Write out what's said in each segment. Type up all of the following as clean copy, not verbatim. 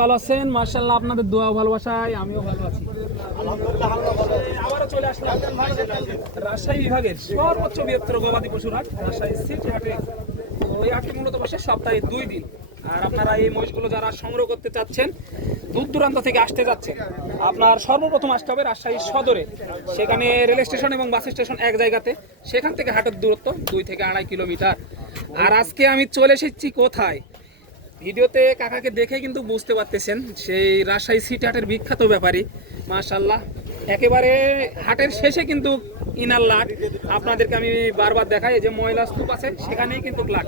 ভালো আছেন? মাশাআল্লাহ, আপনাদের দোয়া ভালোবাসায় আমিও ভালো আছি। আবারও চলে আসলাম রাজশাহী বিভাগের সর্বোচ্চ বৃহত্তর গবাদি পশুর হাট, রাজশাহী সিটি হাটে। ওই হাটটি মূলত বসে সপ্তাহে 2 দিন। আর আপনারা এই মহিষগুলো যারা সংগ্রহ করতে চাচ্ছেন, দূর দূরান্ত থেকে আসতে যাচ্ছেন, আপনার সর্বপ্রথম আসতে হবে রাজশাহী সদরে। সেখানে রেল স্টেশন এবং বাস স্টেশন এক জায়গাতে। সেখান থেকে হাটের দূরত্ব 2 থেকে 2.5 কিলোমিটার। আর আজকে আমি চলে এসেছি কোথায়? ভিডিওতে কাকাকে দেখে কিন্তু বুঝতে পারতেছেন, সেই রাজশাহী সিটি হাটের বিখ্যাত ব্যাপারী। মাশাআল্লাহ, একেবারে হাটের শেষে কিন্তু ইনার লাট আপনাদেরকে আমি বারবার দেখাই, যে ময়লা স্তূপ আছে সেখানেই কিন্তু লাট।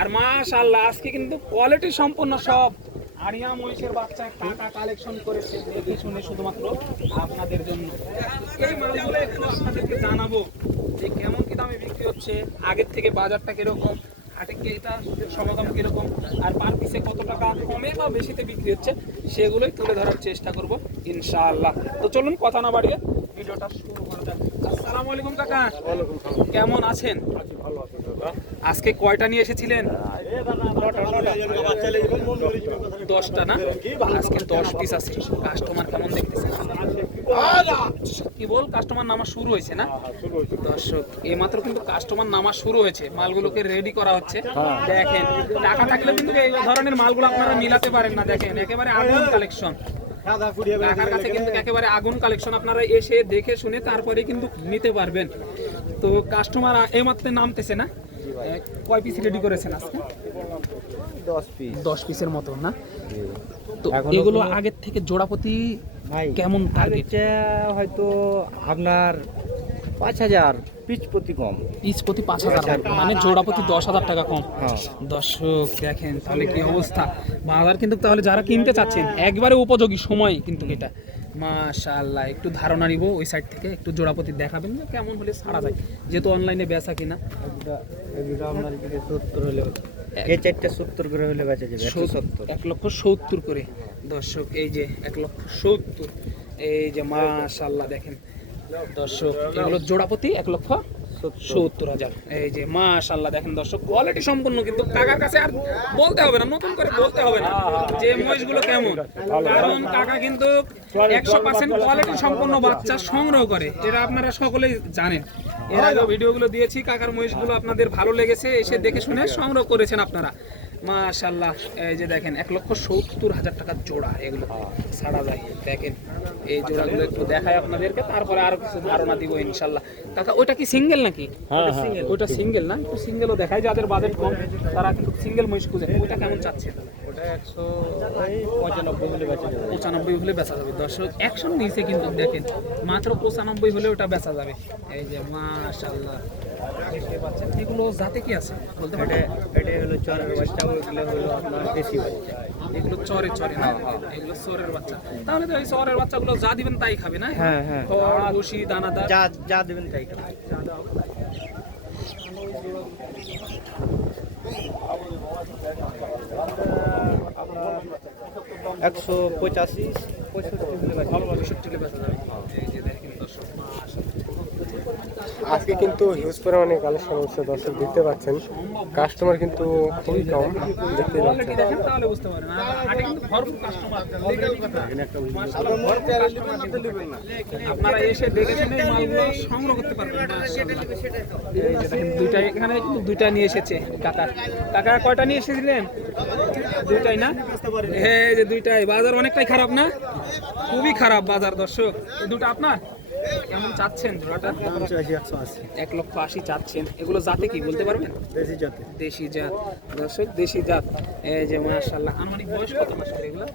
আর মাশাআল্লাহ, আজকে কিন্তু কোয়ালিটি সম্পন্ন সব আড়িয়া মহিষের বাচ্চা কাকা কালেকশন করেছে, দেখে শুনে শুধুমাত্র আপনাদের জন্য। এই মালগুলো একটু আপনাদেরকে জানাবো যে কেমন কি দামে বিক্রি হচ্ছে, আগের থেকে বাজারটা কিরকম, হাটে কি এটা সমাগম কিরকম, আর পার পিসে কত টাকা কমে বা বেশিতে বিক্রি হচ্ছে, সেগুলোই তুলে ধরার চেষ্টা করব ইনশাআল্লাহ। তো চলুন কথা না বাড়িয়ে ভিডিওটা শুরু করা যাক। আসসালামু আলাইকুম কাকা, কেমন আছেন? আজকে কয়টা নিয়ে এসেছিলেন? 10টা না? আজকে 10 পিস আছে। কাস্টমার কেমন দেখতেছেন? কি বল, কাস্টমার নামা শুরু হয়েছে না দর্শক? এইমাত্র কিন্তু কাস্টমার নামা শুরু হয়েছে, মালগুলোকে রেডি করা হচ্ছে। দেখেন, টাকা থাকলে কিন্তু এই ধরনের মালগুলো আপনারা মিলাতে পারেন না। দেখেন, একেবারে আগুন কালেকশন। কাকার কাছে কিন্তু একেবারে আগুন কালেকশন, আপনারা এসে দেখে শুনে তারপরে কিন্তু নিতে পারবেন। তো কাস্টমার এইমাত্র নামতেছে না? কয় পিস রেডি করেছেন আজকে? 10 পিসের মতো না? তো এগুলো আগের থেকে জোড়াপতি কেমন টার্গেট? হয়তো আপনার 5,000 পিচ প্রতি কম, পিস প্রতি 5,000, মানে জোড়াপতি 10,000 টাকা কম। দর্শক দেখেন তাহলে কি অবস্থা। বাজার কিন্তু তাহলে যারা কিনতে চাচ্ছেন একেবারে উপযোগী সময় কিন্তু এটা। মাশাআল্লাহ, একটু ধারণা নিব ওই সাইড থেকে, একটু জোড়াপতি দেখাবেন না কেমন হলে ছাড়া যায়, যেহেতু অনলাইনে বেচা কিনা। আপনার 70 হলে এই 4টা 70 করে হলে বেচা যাবে। 1,70,000 করে দর্শক। এই যে 1,70,000, এই যে মাশাআল্লাহ দেখেন দর্শক, এগুলো জোড়াপতি 1,70,000। এই যে মাশাআল্লাহ দেখেন দর্শক, কোয়ালিটি সম্পন্ন কিন্তু। কাকার কাছে আর বলতে হবে না, নতুন করে বলতে হবে না যে মহিষগুলো কেমন, কারণ কাকা কিন্তু 100% কোয়ালিটি সম্পন্ন বাচ্চা সংগ্রহ করে, এটা আপনারা সকলেই জানেন। এর আগে ভিডিওগুলো দিয়েছি, কাকার মহিষগুলো আপনাদের ভালো লেগেছে, এসে দেখে শুনে সংগ্রহ করেছেন আপনারা। মাশাআল্লাহ, এই যে দেখেন 1,70,000 টাকার জোড়া, এগুলো ছাড়া যায়। দেখেন এই জোড়াগুলো একটু দেখাই আপনাদেরকে, তারপরে আরো কিছু ধারণা দিব ইনশাআল্লাহ। কাকা ওটা কি সিঙ্গেল নাকি? ওটা সিঙ্গেল না? একটু সিঙ্গেলও দেখাই, যাদের বাজেট কম তারা কিন্তু সিঙ্গেল মহিষ খুঁজে। ওটা কেমন চাচ্ছে? ওটা 195 হলে বেচা যাবে। 95 হলে বেচা যাবে দর্শক। 100 নিচে কিন্তু দেখেন, মাত্র 95 হলে ওটা বেচা যাবে। এই যে মাশাআল্লাহ দেখতে পাচ্ছেন, এগুলো জাতে কি আছে বলতে পারেন? এটা হলো চরের বাচ্চা, ওগুলো হলো আপনার দেশি বাচ্চা। এগুলো চরে না, এগুলো চরের বাচ্চা। তাহলে তো এই চরের বাচ্চাগুলো যা দিবেন তাই খাবে না? খড়, ভুসি, দানাদার যা দিবেন তাই খাবে। 185, 65 বেচা যাবে। এই যে দেখেন দর্শক, আজকে কিন্তু হিউজ পরিমাণে কালেকশন হচ্ছে দর্শক, দেখতে পাচ্ছেন। কাস্টমার কিন্তু খুবই কম, দেখতে পাচ্ছেন। দেখেন তাহলে বুঝতে পারেন। হাটে কিন্তু ভরপুর কাস্টমার, আপনারা এসে দেখে শুনে এই মালগুলো সংগ্রহ করতে পারবেন। এই যে দেখেন দুইটা, এখানে কিন্তু দুইটা নিয়ে এসেছে কাকা। কাকা কয়টা নিয়ে এসেছিলেন? দুইটাই না? হ্যাঁ, এই যে দুইটাই। বাজার অনেকটাই খারাপ না? খুবই খারাপ বাজার দর্শক। এই দুটো আপনার কেমন চাচ্ছেন জোড়াটা? 1,80,000 চাচ্ছেন। এগুলো জাতে কি বলতে পারবেন? দেশি জাত দর্শক, দেশি জাত। এই যে মাশাআল্লাহ, আনুমানিক বয়স কত মাস করে এগুলো?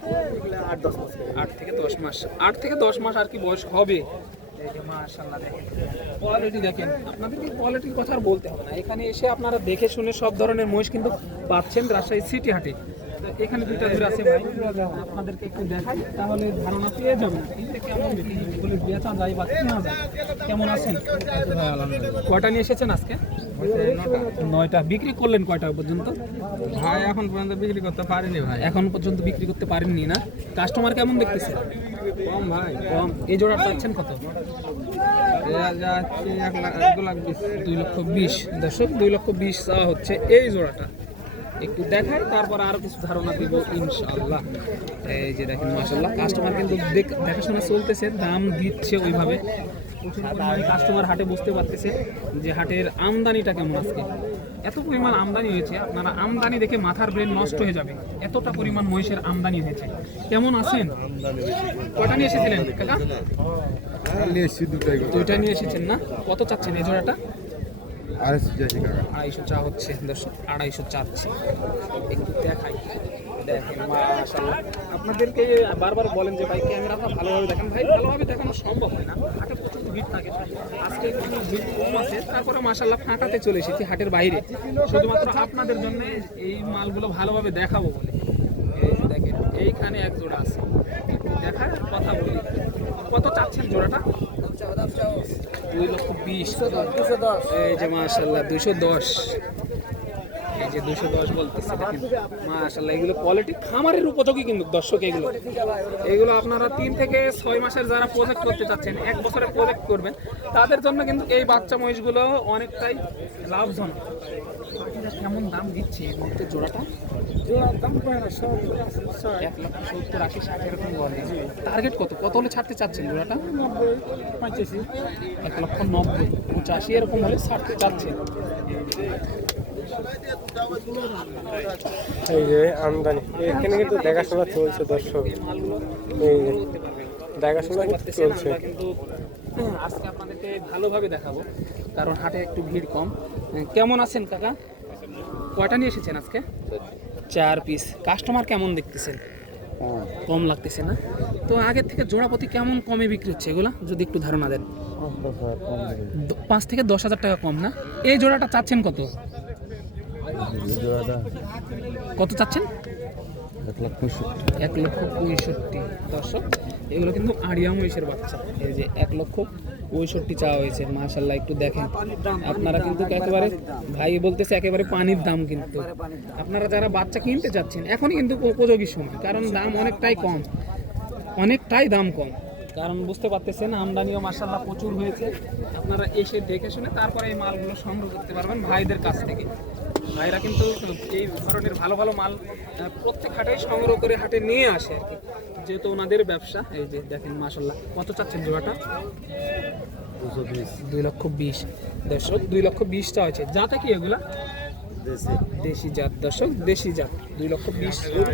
8-10 মাস। 8 থেকে 10 মাস। 8 থেকে 10 মাস আর কি বয়স হবে। এই যে মাশাআল্লাহ দেখেন কোয়ালিটি, দেখেন আপনাদেরকে কোয়ালিটির কথা আর বলতে হবে না। এখানে এসে আপনারা দেখে শুনে সব ধরনের মহিষ কিন্তু পাচ্ছেন রাজশাহী সিটি হাটে। এখানে দুইটা জোড়া আছে ভাই, আপনাদেরকে একটু দেখাই, তাহলে ধারণা পেয়ে যাবেন কেমন এগুলো বেচা যায় বা কেনা যায়। কেমন আছেন? কয়টা নিয়ে এসেছেন আজকে? 9টা। বিক্রি করলেন কয়টা পর্যন্ত? ভাই এখন পর্যন্ত বিক্রি করতে পারিনি ভাই। এখন পর্যন্ত বিক্রি করতে পারেননি না? কাস্টমার কেমন দেখতেছে? কম ভাই, কম। এই জোড়া চাচ্ছেন কত? 1,20,000। 2,20,000 দর্শক, 2,20,000 চাওয়া হচ্ছে এই জোড়াটা। একটু দেখাই, তারপর আরো কিছু ধারণা দিব ইনশাআল্লাহ। এই যে দেখেন মাশাআল্লাহ, কাস্টমার কিন্তু দেখাশোনা চলতেছে, দাম দিচ্ছে ওইভাবে। প্রচুর পরিমাণে কাস্টমার হাটে বুঝতে পারতেছে যে হাটের আমদানিটা কেমন আজকে। এত পরিমাণ আমদানি হয়েছে, আপনারা আমদানি দেখে মাথার ব্রেন নষ্ট হয়ে যাবে, এতটা পরিমাণ মহিষের আমদানি হয়েছে। কেমন আছেন? কয়টা নিয়ে এসেছিলেন কাকা? দুইটা নিয়ে এসেছেন না? কত চাচ্ছেন এই জোড়াটা? 250 চা হচ্ছে দর্শক, 250 চাচ্ছে। একটু দেখাই, দেখেন মাশাআল্লাহ। আপনাদেরকে বারবার বলেন যে ভাই ক্যামেরাটা ভালোভাবে দেখেন, ভাই ভালোভাবে দেখানো সম্ভব হয় না, হাটে প্রচুর ভিড় থাকে। আজকে একটু ভিড় কম আছে, তারপরে মাশাআল্লাহ ফাঁকাতে চলে এসেছি হাটের বাইরে, শুধুমাত্র আপনাদের জন্য এই মালগুলো ভালোভাবে দেখাবো বলে। এই যে দেখেন এইখানে এক জোড়া আছে, একটু দেখায় কথা বলি। কত চাচ্ছেন জোড়াটা? 2,20,000। এই যে মাশাআল্লাহ 210, এই যে 210 বলতেছে। দেখেন মাশাআল্লাহ, এগুলো কোয়ালিটি খামারের উপযোগী কিন্তু দর্শক। এগুলো আপনারা 3 থেকে 6 মাসের যারা প্রজেক্ট করতে চাচ্ছেন, 1 বছরে প্রজেক্ট করবেন, তাদের জন্য কিন্তু এই বাচ্চা মহিষগুলো অনেকটাই লাভজনক। কেমন দাম দিচ্ছে এই মুহূর্তে জোড়াটা? জোড়ার দাম 1,70,000-1,80,000 এরকম বলে। টার্গেট কত কত হলে ছাড়তে চাচ্ছেন জোড়াটা? 85, 1,90,000, 85 এরকম হলে ছাড়তে চাচ্ছেন। এই যে আমদানি, এখানে কিন্তু দেখাশোনা চলছে দর্শক। এই যে দেখাশোনা কিন্তু চলছে। কিন্তু আজকে আপনাদেরকে ভালোভাবে দেখাবো, কারণ হাটে একটু ভিড় কম। কেমন আছেন কাকা? কয়টা নিয়ে এসেছেন আজকে? 4 পিস। কাস্টমার কেমন দেখতেছেন? কম লাগতেছে না? তো আগের থেকে জোড়াপতি কেমন কমে বিক্রি হচ্ছে এগুলা, যদি একটু ধারণা দেন। 5 থেকে 10,000 টাকা কম না? এই জোড়াটা চাচ্ছেন কত? কত চাচ্ছেন? 1,65,000। দর্শক এগুলো কিন্তু আড়িয়া মহিষের বাচ্চা। এই যে 1,65,000 চাওয়া হয়েছে। মাশাআল্লাহ একটু দেখেন, আপনারা কিন্তু একেবারে ভাই বলতেছে একেবারে পানির দাম। কিন্তু আপনারা যারা বাচ্চা কিনতে চাচ্ছেন এখনই কিন্তু উপযোগী সময়, কারণ দাম অনেকটাই কম, অনেকটাই দাম কম। কারণ বুঝতে পারতেছেন আমদানিও মাশাআল্লাহ প্রচুর হয়েছে। আপনারা এসে দেখে শুনে তারপরে এই মালগুলো সংগ্রহ করতে পারবেন ভাইদের কাছ থেকে। ভাইরা কিন্তু এই ধরনের ভালো ভালো মাল প্রত্যেক হাটেই সংগ্রহ করে হাটে নিয়ে আসে আর কি, যেহেতু ওনাদের ব্যবসা। এই যে দেখেন মাশাআল্লাহ, কত চাচ্ছেন জোড়াটা? 2,20,000। দর্শক 2,20,000 চাওয়া হয়েছে। জাতে কি এগুলা? দেশি জাত দর্শক, দেশি জাত। 2,20,000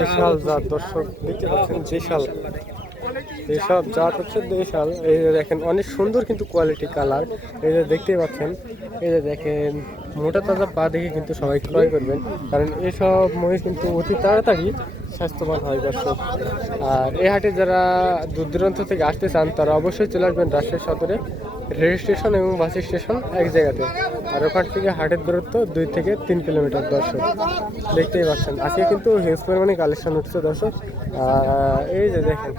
দেশাল জাত দর্শক, দেখতে পাচ্ছেন দেশাল। এইসব জাত হচ্ছে দেশাল। এই যে দেখেন অনেক সুন্দর কিন্তু কোয়ালিটি, কালার। এই যে দেখতেই পাচ্ছেন, এই যে দেখেন মোটা তাজা পা দেখে কিন্তু সবাই ক্রয় করবেন, কারণ এসব মহিষ কিন্তু অতি তাড়াতাড়ি স্বাস্থ্যবান হয় দর্শক। আর এই হাটে যারা দূর দূরান্ত থেকে আসতে চান তারা অবশ্যই চলে আসবেন রাজশাহী সদরে। রেল স্টেশন এবং বাস স্টেশন এক জায়গাতে, আর ওখান থেকে হাটের দূরত্ব 2 থেকে 3 কিলোমিটার দর্শক। দেখতেই পাচ্ছেন আজকে কিন্তু হিউজ পরিমাণে কালেকশন উঠছে দর্শক। এই যে দেখেন